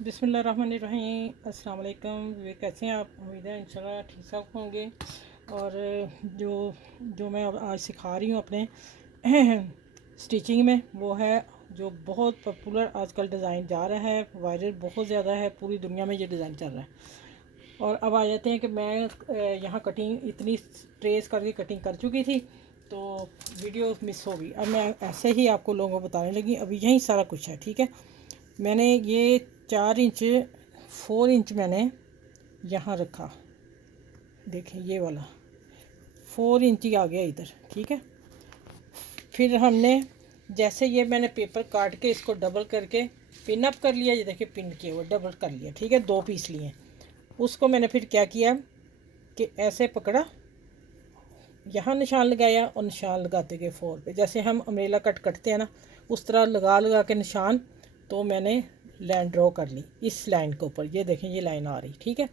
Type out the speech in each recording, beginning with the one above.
बिस्मिल्लाहिर्रहमानिर्रहीम। अस्सलाम वालेकुम। वे कैसे हैं आप? उम्मीद है इंशाल्लाह ठीक ठाक होंगे। और जो जो मैं अब आज सिखा रही हूँ अपने स्टिचिंग में, वो है जो बहुत पॉपुलर आजकल डिज़ाइन जा रहा है, वायरल बहुत ज़्यादा है, पूरी दुनिया में ये डिज़ाइन चल रहा है। और अब आ जाते हैं कि मैं यहाँ कटिंग इतनी ट्रेस करके कटिंग कर चुकी थी, तो वीडियो मिस हो गई। अब मैं ऐसे ही आपको लोगों को बताने लगी। अभी यही सारा कुछ है, ठीक है। मैंने ये 4 इंच 4 इंच मैंने यहाँ रखा, देखें ये वाला 4 इंच ही आ गया इधर, ठीक है। फिर हमने जैसे ये मैंने पेपर काट के इसको डबल करके पिन अप कर लिया, ये देखिए पिन किया हुआ डबल कर लिया, ठीक है। 2 पीस लिए, उसको मैंने फिर क्या किया कि ऐसे पकड़ा, यहाँ निशान लगाया और निशान लगाते गए 4 पे, जैसे हम अम्ब्रेला कट करते हैं ना, उस तरह लगा लगा के निशान। तो मैंने लाइन ड्रॉ कर ली इस लाइन के ऊपर, ये देखें ये लाइन आ रही, ठीक है।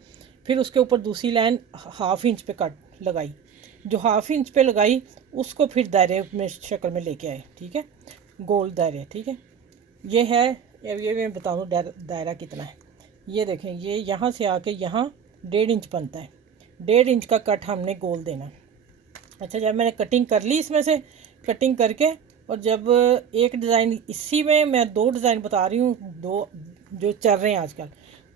फिर उसके ऊपर दूसरी लाइन 1/2 इंच पे कट लगाई, जो 1/2 इंच पे लगाई उसको फिर दायरे में शक्ल में लेके आए, ठीक है, गोल दायरे, ठीक है। ये है, ये मैं बता दूँ दायरा कितना है। ये देखें, ये यहाँ से आके यहाँ 1.5 इंच बनता है, 1.5 इंच का कट हमने गोल देना। अच्छा, जब मैंने कटिंग कर ली इसमें से, कटिंग करके, और जब एक डिज़ाइन इसी में मैं 2 डिज़ाइन बता रही हूँ, 2 जो चल रहे हैं आजकल,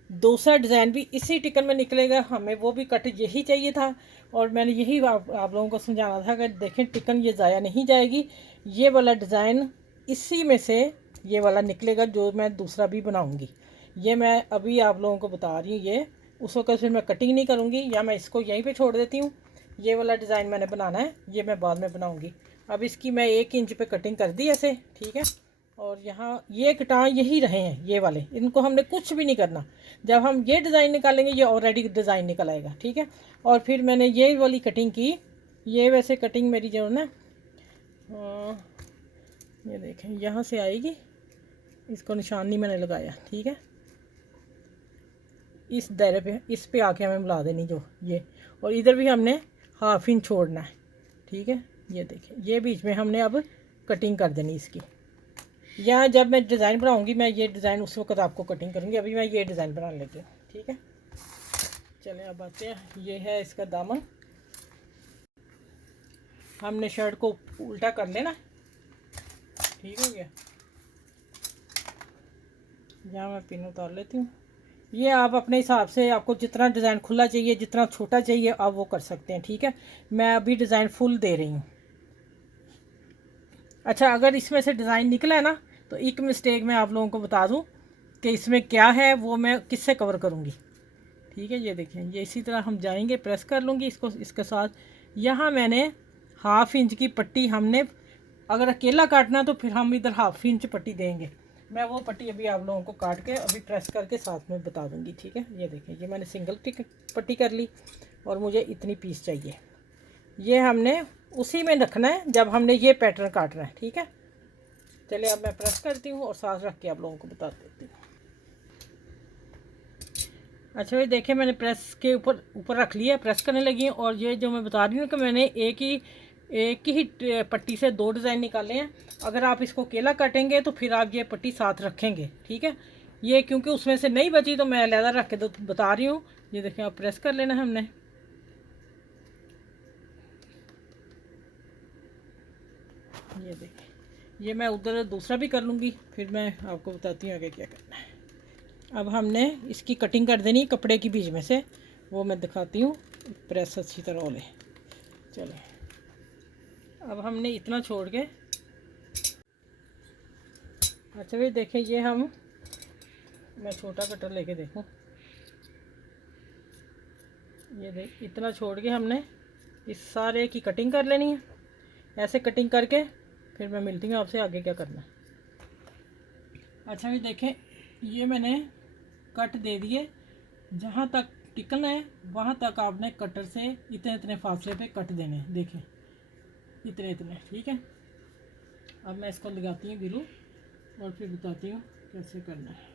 दूसरा डिज़ाइन भी इसी टिकन में निकलेगा, हमें वो भी कट यही चाहिए था। और मैंने यही आप लोगों को समझाना था कि देखें टिकन ये ज़ाया नहीं जाएगी, ये वाला डिज़ाइन इसी में से ये वाला निकलेगा जो मैं दूसरा भी बनाऊँगी। ये मैं अभी आप लोगों को बता रही हूँ, ये उस वक्त फिर मैं कटिंग नहीं करूँगी, या मैं इसको यहीं पे छोड़ देती हूँ। ये वाला डिज़ाइन मैंने बनाना है, ये मैं बाद में बनाऊँगी। अब इसकी मैं 1 इंच पे कटिंग कर दी ऐसे, ठीक है। और यहाँ ये कटां यही रहे हैं ये वाले, इनको हमने कुछ भी नहीं करना। जब हम ये डिज़ाइन निकालेंगे ये ऑलरेडी डिज़ाइन निकल आएगा, ठीक है। और फिर मैंने ये वाली कटिंग की, ये वैसे कटिंग मेरी जो है ना, ये देखें यहाँ से आएगी, इसको निशान नहीं मैंने लगाया, ठीक है। इस दायरे पे, इस पे आके हमें मिला देनी जो ये, और इधर भी हमने 1/2 इंच छोड़ना है, ठीक है। ये देखें, ये बीच में हमने अब कटिंग कर देनी इसकी। या जब मैं डिज़ाइन बनाऊंगी, मैं ये डिज़ाइन उस वक्त आपको कटिंग करूंगी, अभी मैं ये डिज़ाइन बनाने लगी हूँ, ठीक है। चलें अब आते हैं, ये है इसका दामन। हमने शर्ट को उल्टा कर लेना, ठीक हो गया। यहाँ मैं पिन उतार लेती हूँ। ये आप अपने हिसाब से, आपको जितना डिज़ाइन खुला चाहिए, जितना छोटा चाहिए, आप वो कर सकते हैं, ठीक है। मैं अभी डिज़ाइन फुल दे रही हूँ। अच्छा, अगर इसमें से डिज़ाइन निकला है ना, तो एक मिस्टेक मैं आप लोगों को बता दूँ कि इसमें क्या है, वो मैं किससे कवर करूँगी, ठीक है। ये देखें, ये इसी तरह हम जाएंगे, प्रेस कर लूँगी इसको इसके साथ। यहाँ मैंने 1/2 इंच की पट्टी, हमने अगर अकेला काटना तो फिर हम इधर 1/2 इंच पट्टी देंगे। मैं वो पट्टी अभी आप लोगों को काट के अभी प्रेस करके साथ में बता दूँगी, ठीक है। ये देखें, ये मैंने सिंगल पट्टी कर ली, और मुझे इतनी पीस चाहिए। ये हमने उसी में रखना है जब हमने ये पैटर्न काटना है, ठीक है। चलिए अब मैं प्रेस करती हूँ और साथ रख के आप लोगों को बता देती हूँ। अच्छा भाई, देखिए मैंने प्रेस के ऊपर ऊपर रख लिया, प्रेस करने लगी हूँ। और ये जो मैं बता रही हूँ कि मैंने एक ही पट्टी से 2 डिज़ाइन निकाले हैं। अगर आप इसको अकेला काटेंगे तो फिर आप ये पट्टी साथ रखेंगे, ठीक है। ये क्योंकि उसमें से नहीं बची तो मैं अलहदा रख के तो बता रही हूँ। ये देखें, आप प्रेस कर लेना है हमने। ये देखें, ये मैं उधर दूसरा भी कर लूँगी, फिर मैं आपको बताती हूँ आगे क्या करना है। अब हमने इसकी कटिंग कर देनी कपड़े की बीच में से, वो मैं दिखाती हूँ। प्रेस अच्छी तरह हो ले। चले, अब हमने इतना छोड़ के, अच्छा भाई देखें, ये हम, मैं छोटा कटर लेके देखूँ, ये देख, इतना छोड़ के हमने इस सारे की कटिंग कर लेनी है। ऐसे कटिंग करके फिर मैं मिलती हूँ आपसे आगे क्या करना है। अच्छा भाई देखें, ये मैंने कट दे दिए, जहाँ तक टिकन है वहाँ तक आपने कटर से इतने इतने फासले पे कट देने हैं, देखें इतने इतने, ठीक है। अब मैं इसको लगाती हूँ ग्लू और फिर बताती हूँ कैसे करना है।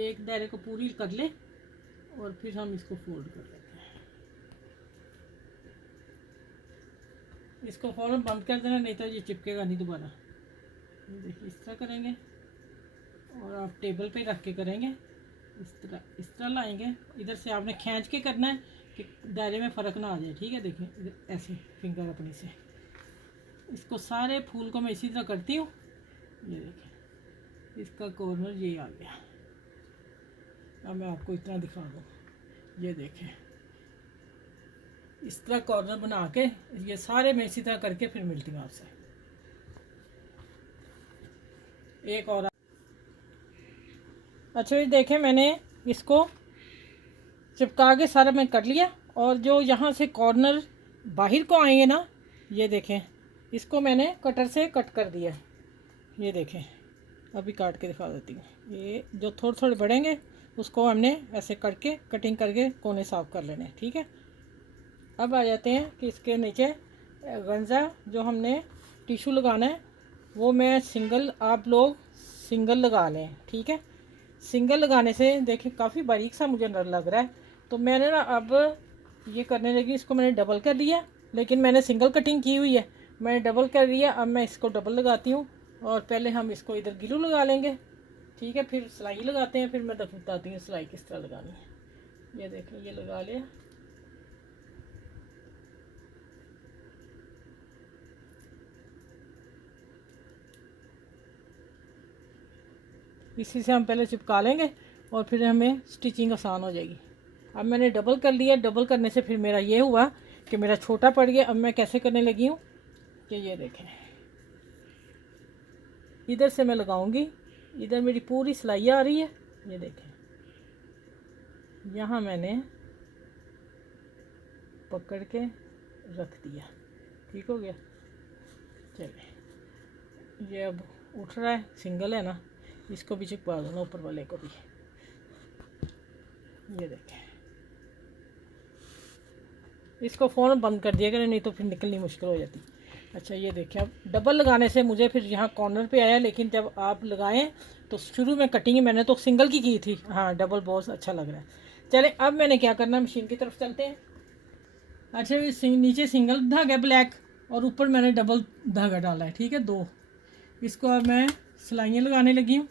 एक दायरे को पूरी कर ले और फिर हम इसको फोल्ड कर लेते हैं। इसको फ़ौरन बंद कर देना, नहीं तो ये चिपकेगा नहीं दोबारा। ये देखिए इस तरह करेंगे और आप टेबल पे रख के करेंगे, इस तरह लाएंगे। इधर से आपने खींच के करना है कि दायरे में फ़र्क ना आ जाए, ठीक है। देखिए इधर ऐसे फिंगर अपनी से इसको सारे फूल को मैं इसी तरह करती हूँ। ये देखिए इसका कॉर्नर ये आ गया। अब मैं आपको इतना दिखा दूँ, ये देखें इस तरह कॉर्नर बना के ये सारे मैं इसी तरह करके फिर मिलती हूँ आपसे। एक और अच्छा ये देखें मैंने इसको चिपका के सारा मैं कर लिया, और जो यहाँ से कॉर्नर बाहर को आएंगे ना, ये देखें इसको मैंने कटर से कट कर दिया। ये देखें अभी काट के दिखा देती हूँ। ये जो थोड़े थोड़े बढ़ेंगे उसको हमने ऐसे करके कटिंग करके कोने साफ कर लेने, ठीक है। अब आ जाते हैं कि इसके नीचे गंजा जो हमने टिशू लगाना है वो मैं सिंगल, आप लोग सिंगल लगा लें, ठीक है। सिंगल लगाने से देखिए काफ़ी बारीक सा मुझे लग रहा है, तो मैंने ना अब ये करने लगी, इसको मैंने डबल कर लिया, लेकिन मैंने सिंगल कटिंग की हुई है, मैंने डबल कर लिया। अब मैं इसको डबल लगाती हूँ और पहले हम इसको इधर ग्लू लगा लेंगे, ठीक है, फिर सिलाई लगाते हैं, फिर मैं बताती हूँ सिलाई किस तरह लगानी है। ये देखें ये लगा लिया। इसी से हम पहले चिपका लेंगे और फिर हमें स्टिचिंग आसान हो जाएगी। अब मैंने डबल कर लिया, डबल करने से फिर मेरा ये हुआ कि मेरा छोटा पड़ गया। अब मैं कैसे करने लगी हूँ कि ये देखें इधर से मैं लगाऊंगी, इधर मेरी पूरी सिलाई आ रही है। ये देखें यहाँ मैंने पकड़ के रख दिया, ठीक हो गया। चलिए ये अब उठ रहा है, सिंगल है ना, इसको भी चिपका दो ना ऊपर वाले को भी। ये देखें इसको फ़ौरन बंद कर दिया करें, नहीं तो फिर निकलनी मुश्किल हो जाती। अच्छा ये देखें अब डबल लगाने से मुझे फिर यहाँ कॉर्नर पे आया, लेकिन जब आप लगाएं तो शुरू में कटिंग मैंने तो सिंगल की थी, हाँ डबल बहुत अच्छा लग रहा है। चले अब मैंने क्या करना है, मशीन की तरफ चलते हैं। अच्छा ये नीचे सिंगल धागा ब्लैक और ऊपर मैंने डबल धागा डाला है, ठीक है, दो। इसको अब मैं सिलाइयाँ लगाने लगी हूँ।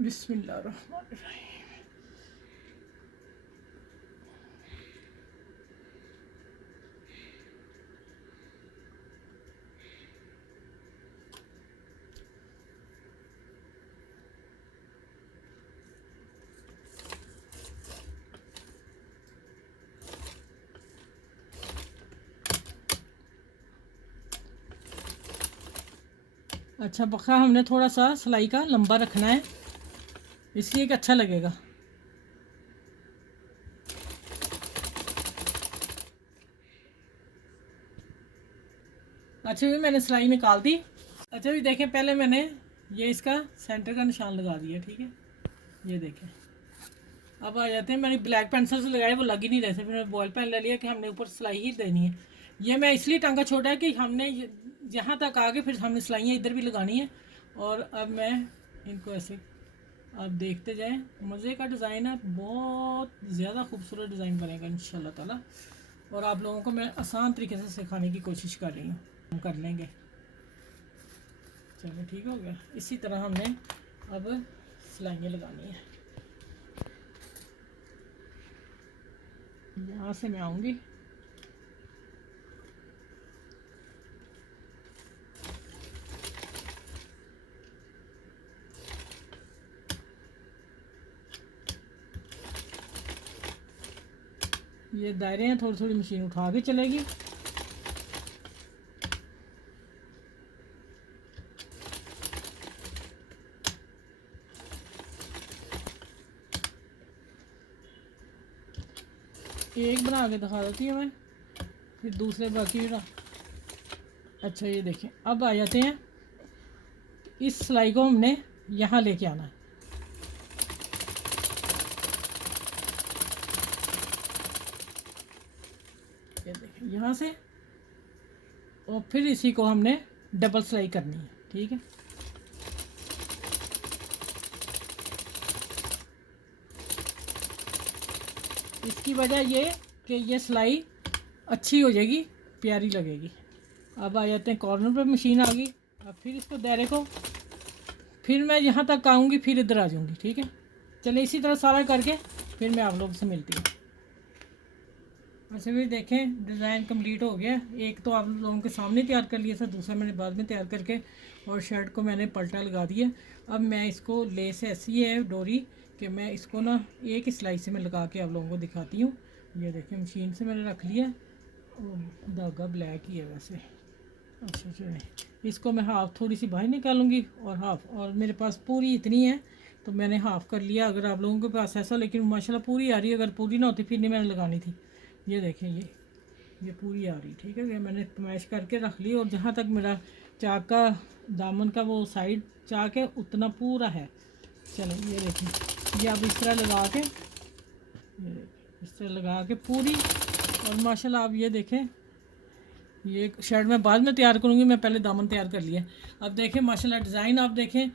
बिस्मिल्लाहिर्रहमानिर्रहीम। अच्छा बखा हमने थोड़ा सा सिलाई का लंबा रखना है, इसलिए कि अच्छा लगेगा। अच्छा भी मैंने सिलाई निकाल दी। अच्छा भी देखें पहले मैंने ये इसका सेंटर का निशान लगा दिया, ठीक है। ये देखें अब आ जाते हैं, मैंने ब्लैक पेंसिल से लगाए वो लग ही नहीं रहे थे, फिर मैं बॉल पेन ले लिया कि हमने ऊपर सिलाई ही देनी है। ये मैं इसलिए टांगा छोटा है कि हमने यहाँ तक आगे फिर हमने सिलाइयाँ इधर भी लगानी है। और अब मैं इनको ऐसे आप देखते जाएं, मज़े का डिज़ाइन है, बहुत ज़्यादा खूबसूरत डिज़ाइन बनेगा इंशाल्लाह ताला। और आप लोगों को मैं आसान तरीके से सिखाने की कोशिश कर रही हूँ, हम कर लेंगे। चलो ठीक हो गया। इसी तरह हमने अब सिलाइयाँ लगानी है। यहाँ से मैं आऊँगी, ये दायरे हैं, थोड़ी थोड़ी मशीन उठा के चलेगी। एक बना के दिखा देती हूँ मैं, फिर दूसरे बाकी ना। अच्छा ये देखें अब आ जाते हैं, इस सिलाई को हमने यहाँ लेके आना है। ये देखें यहाँ से, और फिर इसी को हमने डबल सिलाई करनी है, ठीक है। इसकी वजह ये कि ये सिलाई अच्छी हो जाएगी प्यारी लगेगी। अब आ जाते हैं कॉर्नर पे, मशीन आ गई। अब फिर इसको दायरे को, फिर मैं यहाँ तक आऊँगी, फिर इधर आ जाऊँगी, ठीक है। चलिए इसी तरह सारा करके फिर मैं आप लोगों से मिलती हूँ। वैसे भी देखें डिज़ाइन कंप्लीट हो गया। एक तो आप लोगों के सामने तैयार कर लिया था, दूसरा मैंने बाद में तैयार करके और शर्ट को मैंने पलटा लगा दिया। अब मैं इसको, लेस ऐसी है डोरी कि मैं इसको ना एक ही सिलाई से मैं लगा के आप लोगों को दिखाती हूँ। ये देखें मशीन से मैंने रख लिया और धागा ब्लैक ही है वैसे। अच्छा चलिए इसको मैं हाफ़ थोड़ी सी बाहर निकालूंगी और हाफ़, और मेरे पास पूरी इतनी है तो मैंने हाफ़ कर लिया। अगर आप लोगों के पास ऐसा, लेकिन माशाल्लाह पूरी आ रही है, अगर पूरी ना होती फिर नहीं मैंने लगानी थी। ये देखें ये पूरी आ रही, ठीक है। ये मैंने मैश करके रख ली और जहाँ तक मेरा चाक का दामन का वो साइड चाक है उतना पूरा है। चलो ये देखें, ये अब इस तरह लगा के, ये इस तरह लगा के पूरी। और माशाल्लाह आप ये देखें, ये शर्ट मैं बाद में तैयार करूँगी, मैं पहले दामन तैयार कर लिया। अब देखें माशाल्लाह डिज़ाइन आप देखें,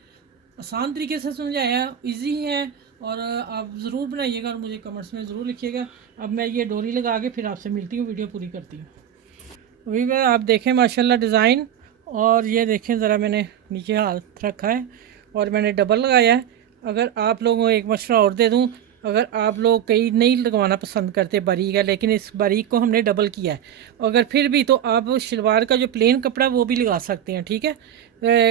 आसान तरीके से समझाया, इजी है। और आप ज़रूर बनाइएगा और मुझे कमेंट्स में ज़रूर लिखिएगा। अब मैं ये डोरी लगा के फिर आपसे मिलती हूँ, वीडियो पूरी करती हूँ। वही मैं, आप देखें माशाल्लाह डिज़ाइन, और ये देखें ज़रा मैंने नीचे हाथ रखा है और मैंने डबल लगाया है। अगर आप लोगों को एक मशवरा और दे दूँ, अगर आप लोग कई नहीं लगवाना पसंद करते बारीक है, लेकिन इस बारीक को हमने डबल किया है, अगर फिर भी तो आप शलवार का जो प्लेन कपड़ा वो भी लगा सकते हैं, ठीक है।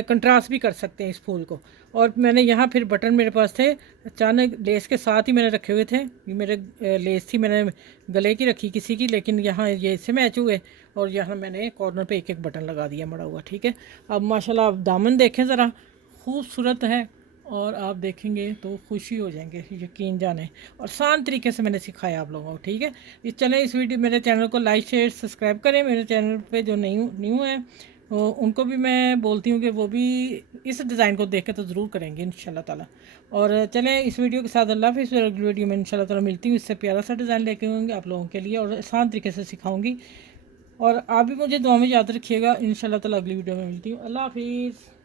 कंट्रास्ट भी कर सकते हैं इस फूल को। और मैंने यहाँ फिर बटन मेरे पास थे, अचानक लेस के साथ ही मैंने रखे हुए थे। ये मेरे लेस थी, मैंने गले की रखी किसी की, लेकिन यहाँ ये इससे मैच हुए और यहाँ मैंने कॉर्नर पे एक एक बटन लगा दिया मड़ा हुआ, ठीक है। अब माशाल्लाह आप दामन देखें ज़रा, खूबसूरत है और आप देखेंगे तो खुशी हो जाएंगे, यकीन जाने। और आसान तरीके से मैंने सिखाया आप लोगों को, ठीक है। ये चलें इस वीडियो, मेरे चैनल को लाइक शेयर सब्सक्राइब करें। मेरे चैनल पे जो न्यू है तो उनको भी मैं बोलती हूँ कि वो भी इस डिज़ाइन को देख के तो ज़रूर करेंगे इंशाल्लाह ताला। और चलें इस वीडियो के साथ अल्लाह हाफ़िज़। अगली वीडियो में इंशाल्लाह ताला मिलती हूँ, इससे प्यारा सा डिज़ाइन लेके आऊँगी आप लोगों के लिए और आसान तरीके से सिखाऊँगी। और आप भी मुझे दुआ में याद रखिएगा। इंशाल्लाह ताला अगली वीडियो में मिलती हूँ। अल्लाह हाफ़िज़।